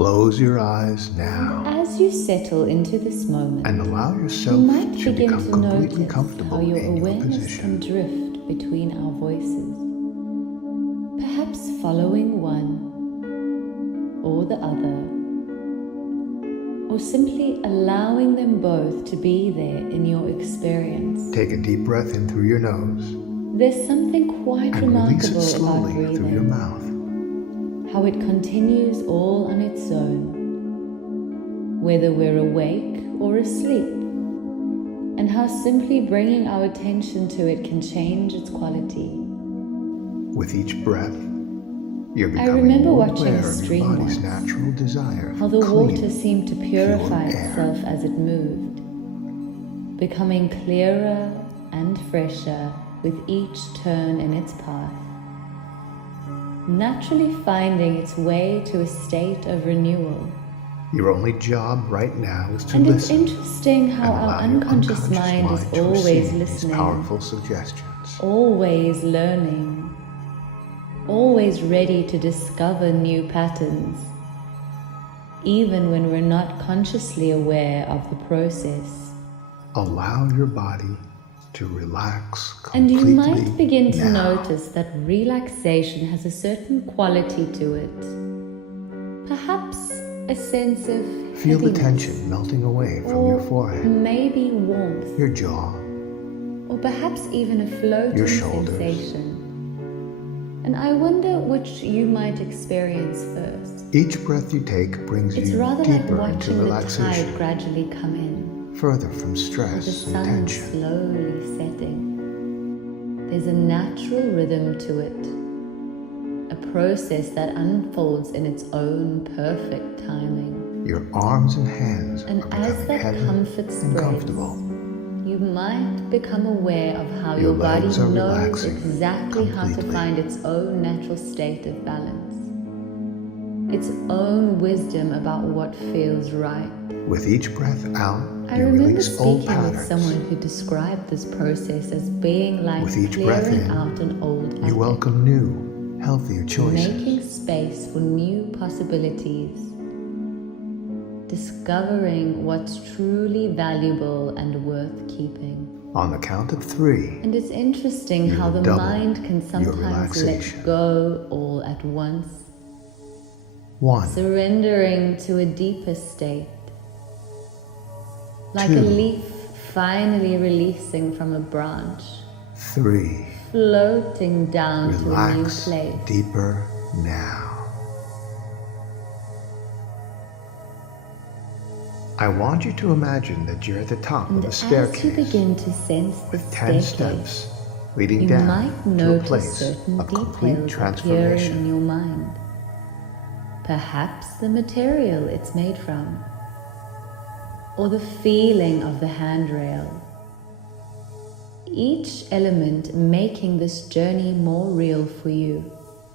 Close your eyes now As you settle into this moment, and allow you yourself might to begin become to completely notice comfortable how your in your awareness can position. drift between our voices, perhaps following one or the other, or simply allowing them both to be there in your experience. Take a deep breath in through your nose There's something quite and release it remarkable about slowly through your breathing, mouth. how it continues all on its own, whether we're awake or asleep, and how simply bringing our attention to it can change its quality. With each breath, you're I becoming remember more watching a aware of your stream body's once, natural desire how for the clean, water seemed to purify pure air. itself as it moved, becoming clearer and fresher with each turn in its path, naturally finding its way to a state of renewal. Your only job right now is to And it's listen interesting how and our allow your unconscious mind is to always receive these listening, powerful suggestions. always learning, always ready to discover new patterns, even when we're not consciously aware of the process. Allow your body to relax And completely you might begin to now. notice that relaxation has a certain quality to it. Perhaps a sense of Feel the heaviness, tension melting away from your or forehead, maybe warmth, your jaw, or perhaps even a floating your shoulders. sensation. And I wonder which you might experience first. Each breath you take brings It's you rather like deeper into watching the tide relaxation, gradually come in, further from with the stress and sun tension. slowly setting. There's a natural rhythm to it, a process that unfolds in its own perfect timing. Your arms and hands And are as becoming that heavy comfort and spreads, comfortable. you might become aware of how Your your body legs are knows relaxing exactly how to completely. find its own natural state of balance, its own wisdom about what feels right. With each breath out, I you remember release old speaking with patterns. someone who described this process as being like With each breath clearing in, out an old you attic, welcome new, healthier choices. making space for new possibilities, discovering what's truly valuable and worth keeping. On the count of 3, And it's interesting You how the double mind can your sometimes let relaxation. go all at once, 1, surrendering to a deeper state, like a 2, leaf finally releasing from a branch, 3. floating down to a new Relax place. deeper now. I want you to imagine that you're at the top And of a as staircase you begin to sense the with 10 staircase, steps leading you down might to a notice place certain of complete details appearing transformation. in your mind. Perhaps the material it's made from, or the feeling of the handrail. Each element making this journey more real for you.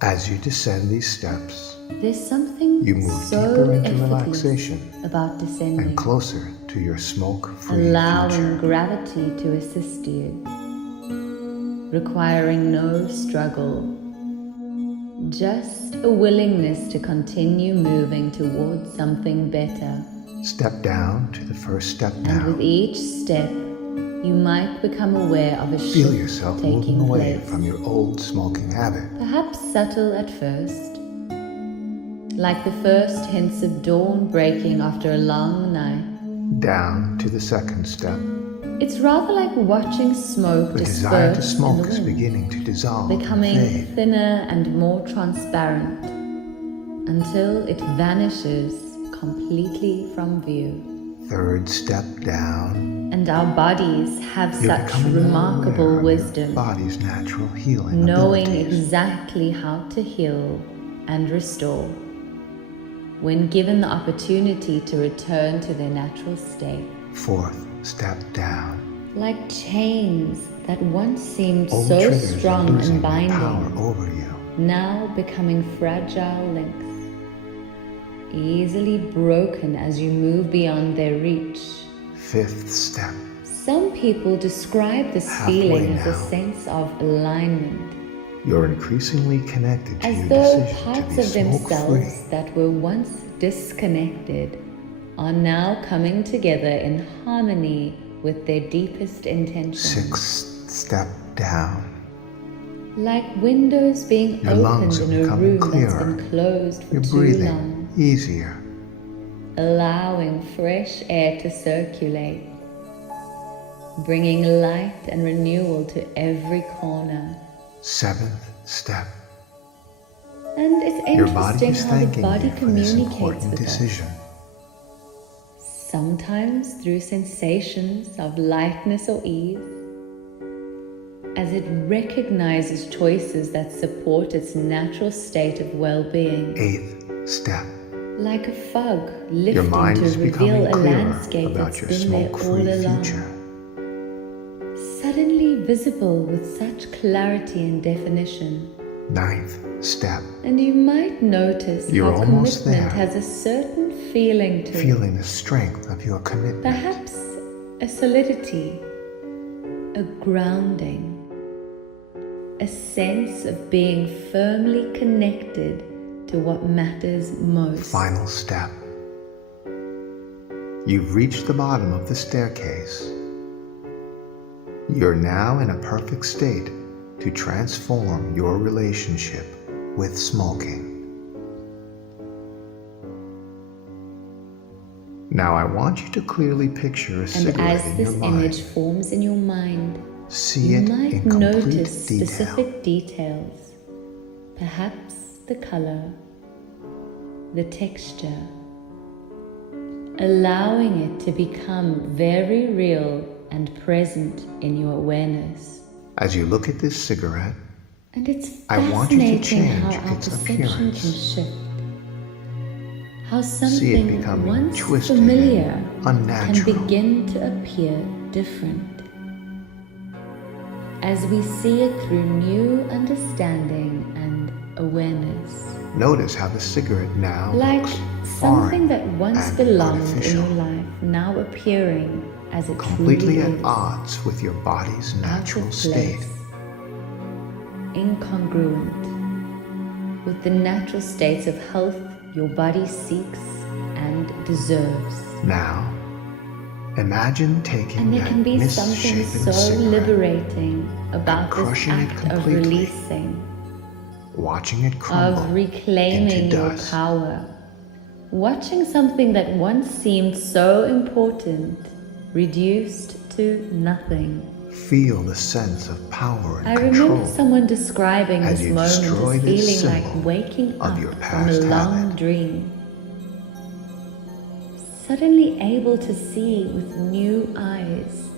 As you descend these steps, There's something you move so deeper into effortless relaxation about descending, and closer to your smoke-free allowing future. gravity to assist you, requiring no struggle, just a willingness to continue moving towards something better. Step down to the first step And now. with each step, you might become aware of a Feel shift yourself taking moving away place. from your old smoking habit. Perhaps subtle at first, like the first hints of dawn breaking after a long night. Down to the second step. It's rather like watching smoke The desire to disperse in smoke the is wind, beginning to dissolve and becoming fade. thinner and more transparent until it vanishes completely from view. Third step down. And our bodies have You're such becoming more remarkable aware of wisdom, your body's natural healing knowing abilities. exactly how to heal and restore when given the opportunity to return to their natural state. Fourth step down. Like chains that once seemed Old so triggers are strong losing and their power binding, over you. now becoming fragile links, easily broken as you move beyond their reach. Fifth step. Some people describe this Halfway feeling as a now. sense of alignment, You're increasingly connected to as your though decision to parts be of smoke-free. themselves that were once disconnected are now coming together in harmony with their deepest intentions. Sixth step down. Like windows being Your lungs opened are in a becoming room that's clearer. been closed for You're too breathing long, easier. allowing fresh air to circulate, bringing light and renewal to every corner. Seventh step. And it's Your body interesting is how the thanking body you for this communicates important with decision. us, sometimes through sensations of lightness or ease, as it recognizes choices that support its natural state of well-being. Eighth step. Like a fog Your lifting mind to is becoming reveal a clearer landscape about that's your been there all smoke-free along. future. Suddenly visible with such clarity and definition. Ninth step. And you might notice You're how almost commitment there. has a certain feeling to it. Feeling the strength of your commitment. Perhaps a solidity, a grounding, a sense of being firmly connected to what matters most. Final step. You've reached the bottom of the staircase. You're now in a perfect state to transform your relationship with smoking. Now I want you to clearly picture a And cigarette as in your this mind. image forms in your mind, See you it might in complete notice detail. specific details, perhaps the color, the texture, allowing it to become very real and present in your awareness. As you look at this cigarette, And it's I want you to fascinating how change our its perception can appearance. shift. How See it something become once twisted familiar and can unnatural. begin to appear different. As we see it through new understanding and awareness. Notice how the cigarette now Like looks something foreign that once and belonged artificial, in your life, now appearing as it completely truly at is. odds with your body's Out natural of state. place, incongruent with the natural states of health your body seeks and deserves. Now, imagine taking And there that can be something misshapen so cigarette, liberating about this crushing it act of completely, releasing, watching it crumble of reclaiming into your dust. power, watching something that once seemed so important reduced to nothing. Feel the sense of power and I control remember someone describing as this you moment destroy as this feeling like symbol waking of up your from a past long habit. dream. Suddenly able to see with new eyes,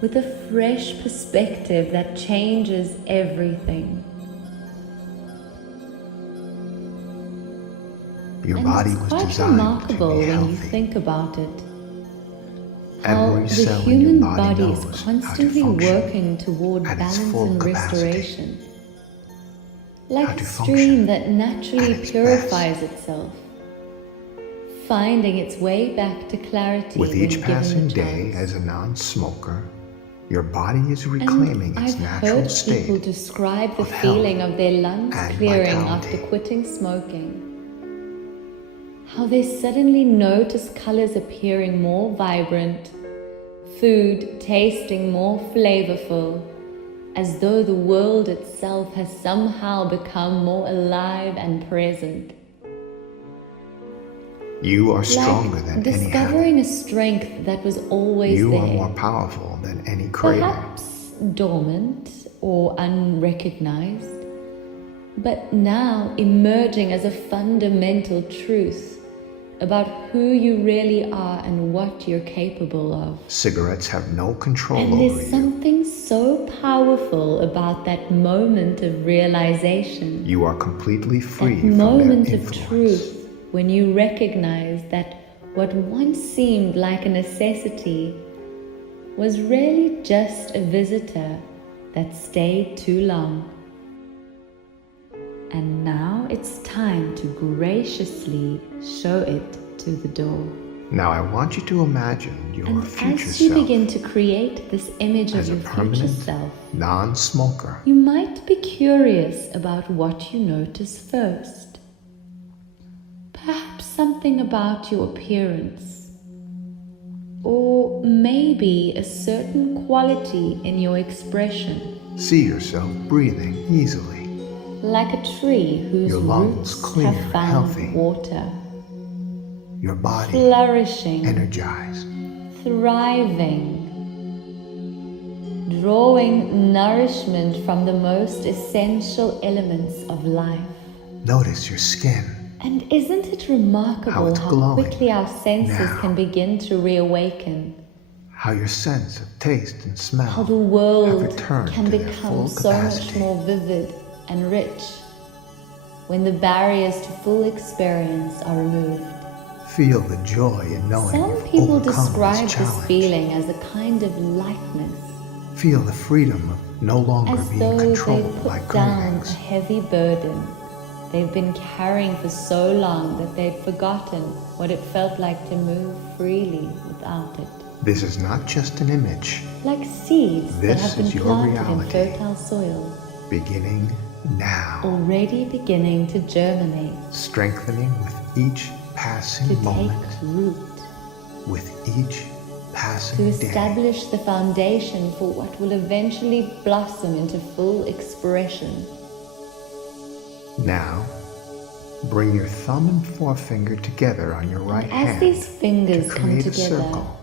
with a fresh perspective that changes everything. Your And body it's was quite designed to remarkable be when you healthy. think about it. How Every the cell in your human body body knows is how to constantly function working toward at its balance full and capacity. restoration. Like How a to stream function that naturally at its purifies itself, finding its way back to clarity With when each given passing the day chance. as a non-smoker, your body is reclaiming And its I've natural heard people state describe the of health feeling of their lungs and clearing vitality. after quitting smoking. How they suddenly notice colors appearing more vibrant, food tasting more flavorful, as though the world itself has somehow become more alive and present. You are stronger Like than any discovering habit. a strength that was always You there. are more powerful than any craving. Perhaps dormant or unrecognized, but now emerging as a fundamental truth about who you really are and what you're capable of. Cigarettes have no control And over there's you. something so powerful about that moment of realization, You are completely free that from their moment of influence. truth when you recognize that what once seemed like a necessity was really just a visitor that stayed too long. And now it's time to graciously show it to the door. Now I want you to imagine your And future as you self begin to create this image of as a your future permanent self, non-smoker. you might be curious about what you notice first. something about your appearance, or maybe a certain quality in your expression. See yourself breathing easily. Like a tree whose Your lungs roots clear have and found healthy. water, Your body flourishing, energized. thriving, drawing nourishment from the most essential elements of life. Notice your skin. And isn't it remarkable How it's how glowing quickly our senses now. can begin to reawaken? How your sense of taste and smell How the have world returned can to their become full so much capacity. more vivid and rich when the barriers to full experience are removed. Feel the joy in knowing Some you've people overcome describe this this challenge. feeling as a kind of lightness, Feel the freedom of no longer as being though controlled they've by put down a cravings. heavy burden they've been carrying for so long that they'd forgotten what it felt like to move freely without it. This is not just an image, Like seeds that This have been is your planted reality. in fertile soil, beginning now, already beginning to germinate, strengthening with each passing to moment, take root, with each to passing day. establish the foundation for what will eventually blossom into full expression. Now, bring your thumb and forefinger together on your right As hand these to fingers come create a together, circle.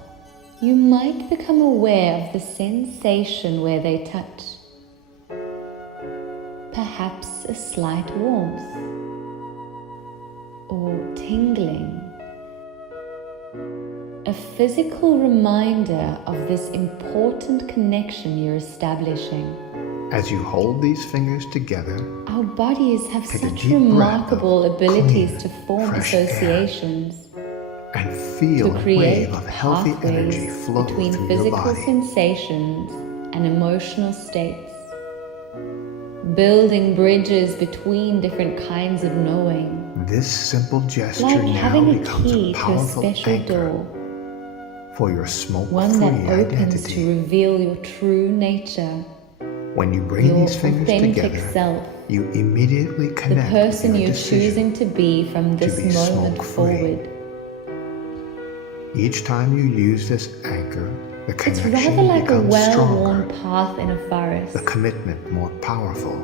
you might become aware of the sensation where they touch. Perhaps a slight warmth or tingling. A physical reminder of this important connection you're establishing. As you hold these fingers together, Our bodies have Take a such deep breath remarkable of abilities clean, to form fresh air. associations, and feel to a create wave of healthy energy pathways flow between through your physical body. sensations and emotional states, building bridges between different kinds of knowing, This simple gesture like now having a becomes key a to a powerful special anchor door, for your smoke-free one that opens identity. to reveal your true nature, When you bring your these fingers authentic together, self, you immediately the connect person with your you're decision choosing to be from this be moment smoke-free. forward. Each time you use this anchor, the It's connection rather like a becomes well-worn stronger, path in a forest, the commitment more powerful.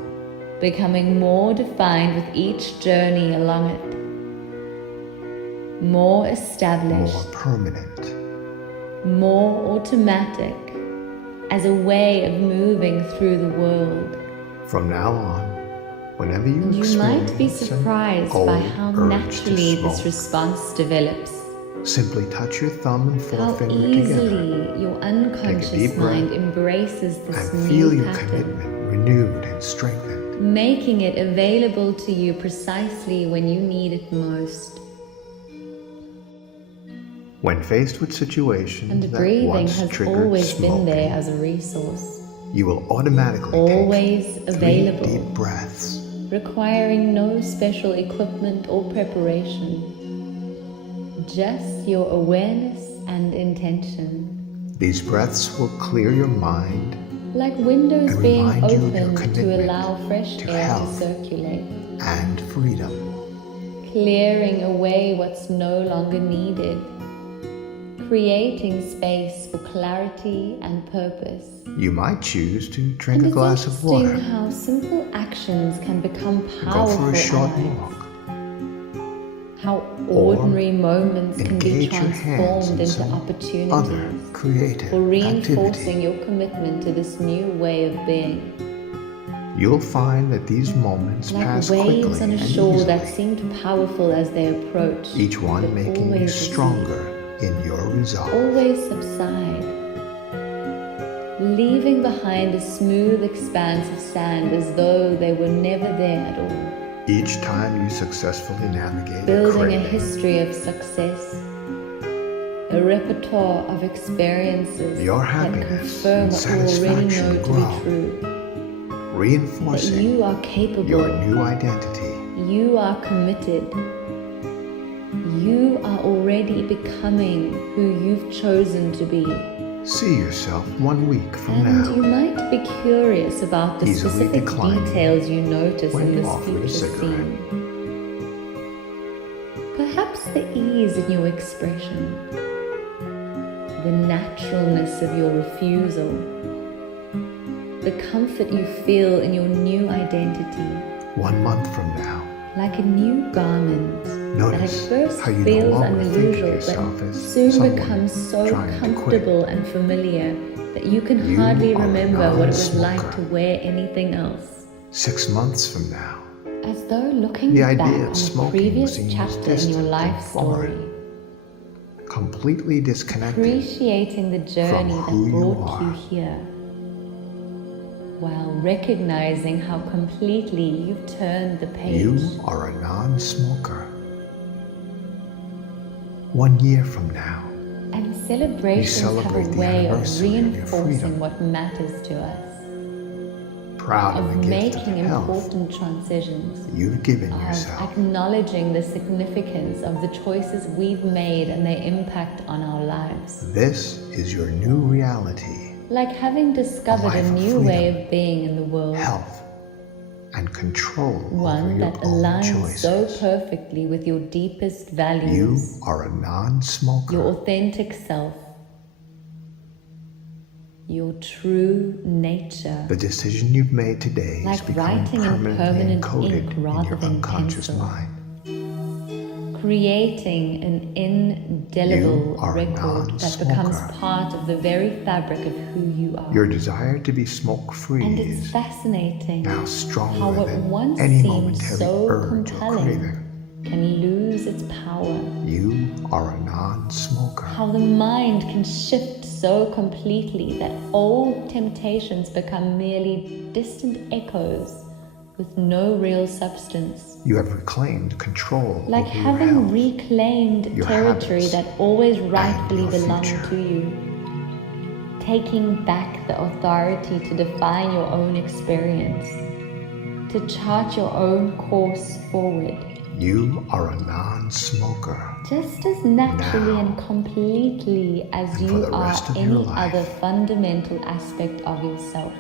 becoming more defined with each journey along it, more established, more permanent. more automatic, as a way of moving through the world. From now on, whenever you And you experience might be an surprised by old how urge naturally to this smoke, response develops, simply touch your thumb and how forefinger together easily your unconscious deep mind breath embraces this and feel new your pattern, commitment renewed and strengthened. making it available to you precisely when you need it most. When faced with situations And that breathing once has triggered always been there smoking, as a resource, you will automatically always take 3 available, deep breaths. requiring no special equipment or preparation, just your awareness and intention, These breaths will clear your mind like windows and being remind you of your opened to commitment allow fresh to air to health circulate, and freedom. clearing away what's no longer needed, creating space for clarity and purpose. You might choose to drink And a it's glass of interesting water how simple actions can become and go powerful for a short allies. walk. How ordinary moments can be Engage your hands transformed in into some other opportunities creative for reinforcing activity. your commitment to this new way of being. You'll find that these moments Like pass waves quickly on a and shore easily, that seemed powerful as they approach, each one but making you always recede, stronger in your resolve. always subside, leaving behind a smooth expanse of sand as though they were never there at all. Each time you successfully navigate Building a craving, history of success, a repertoire of experiences your that happiness confirm and what you already satisfaction know to grow, be true, that reinforcing you are capable, your new identity. you are committed, you are already becoming who you've chosen to be. See yourself 1 week from And now, you might be curious about the easily specific declining details you notice when in you this offer a future cigarette. scene. Perhaps the ease in your expression, the naturalness of your refusal, the comfort you feel in your new identity. 1 month from now, Like a new garment that at notice first how you no feels longer think of unusual yourself but as soon someone becomes so trying to quit. comfortable and familiar that you can You hardly are a remember what it was like non-smoker. to wear anything else. 6 months from now, As though looking the back idea on of the smoking previous seems chapter in your distant life and story, foreign, completely disconnected appreciating the journey that who you brought you are. here, while recognizing how completely you've turned the page. You are a non-smoker. 1 year from now, And celebrations have celebrate a the way of anniversary of your reinforcing freedom. what matters to us, proud of of the gift making of health important transitions, you've given of yourself. acknowledging the significance of the choices we've made and their impact on our lives. This is your new reality, Like having discovered a life of new way freedom, of being in the world, health, and control over one your that own aligns choices. so perfectly with your deepest You values, are a non-smoker. your authentic self, your true nature. The decision you've made today Like is becoming writing in permanently permanent encoded ink in rather your than unconscious pencil. mind. Creating an indelible You are a record that non-smoker. becomes part of the very fabric of who you are. Your desire to be smoke-free And it's is fascinating now how stronger what than once any seemed momentary so urge or compelling craving. can lose its power. You are a non-smoker. How the mind can shift so completely that old temptations become merely distant echoes with no real substance. You have reclaimed control Like over your having health, reclaimed your territory habits, that always rightfully your belonged future. to you. Taking back the authority to define your own experience, to chart your own course forward, You are a non-smoker. just as naturally Now, and completely as and for you the are rest of your any life. other fundamental aspect of yourself.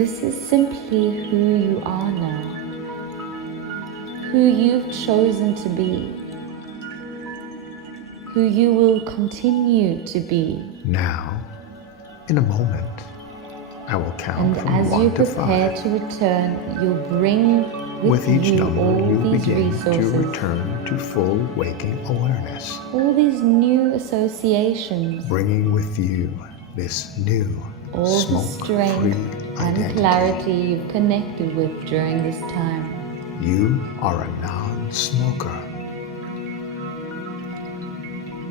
This is simply who you are now, who you've chosen to be, who you will continue to be. Now, in a moment, I will count And from as you 1 to prepare 5. to return, you'll bring With each you number, all you these begin to resources, return to full waking awareness, all these new associations, bringing with you this new all the smoke-free strength and identity. clarity you've connected with during this time. You are a non-smoker.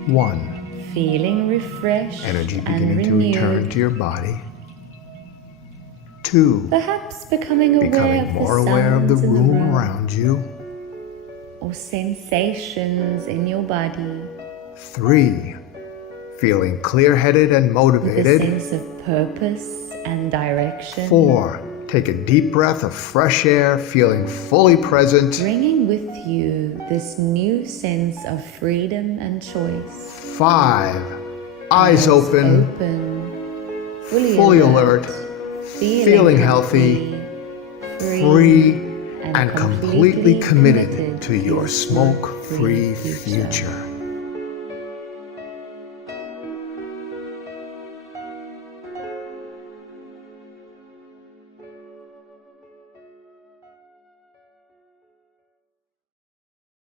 1. Feeling refreshed Energy and beginning to return renewed, to your body. 2. perhaps becoming aware Becoming of more the aware of the sounds in the room room, around you. or sensations in your body, 3. Feeling clear-headed and with a motivated. sense of purpose and direction. 4. Take a deep breath of fresh air, feeling fully present. Bringing with you this new sense of freedom and choice. 5. Eyes open, fully alert, feeling healthy, free, and completely committed to your smoke-free future.